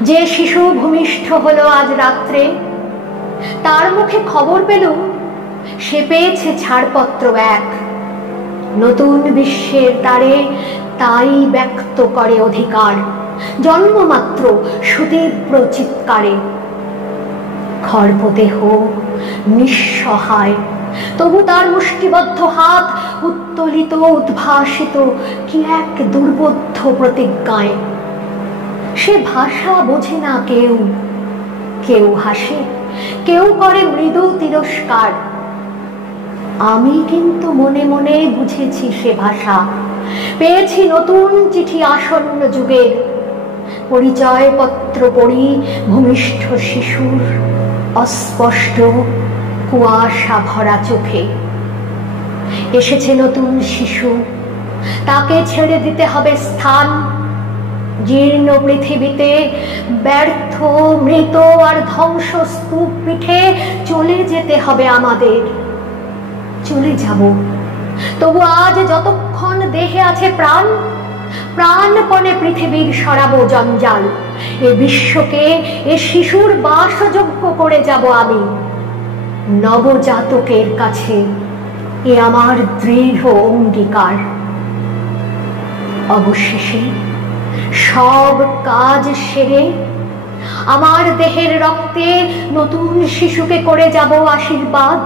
যে শিশু ভূমিষ্ঠ হলো আজ রাত্রে, তার মুখে খবর পেলুম সে পেয়েছে ছাড়পত্র এক। নতুন বিশ্বের দ্বারে তাই ব্যক্ত করে অধিকার, জন্মমাত্র সুতীব্র চিৎকারে। খর্বদেহ নিঃসহায়, তবু তার মুষ্টিবদ্ধ হাত উত্তোলিত উদ্ভাসিত কি এক দুর্বোধ্য প্রতিজ্ঞায়। সে ভাষা বোঝে না কেউ, কেউ হাসে, কেউ করে মৃদু তিরস্কার। আমি কিন্তু মনে মনে বুঝেছি সে ভাষা, পেয়েছি নতুন চিঠি আসন্ন যুগের। পরিচয়পত্র পড়ি ভূমিষ্ঠ শিশুর অস্পষ্ট কুয়াশা ভরা চোখে। এসেছে নতুন শিশু, তাকে ছেড়ে দিতে হবে স্থান। জীর্ণ পৃথিবীতে ব্যর্থ মৃত আর ধ্বংস স্তূপ পিঠে চলে যেতে হবে আমাদের। চলে যাব, তবু আজ যতক্ষণ দেহে আছে প্রাণ, প্রাণপণে পৃথিবীর সরাবো জঞ্জাল। এ বিশ্বকে এ শিশুর বাসযোগ্য করে যাব আমি। নবজাতকের কাছে এ আমার দৃঢ় অঙ্গীকার। অবশেষে সব কাজ সেরে আমার দেহের রক্তে নতুন শিশুকে করে যাব আশীর্বাদ।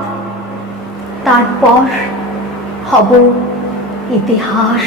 তারপর হব ইতিহাস।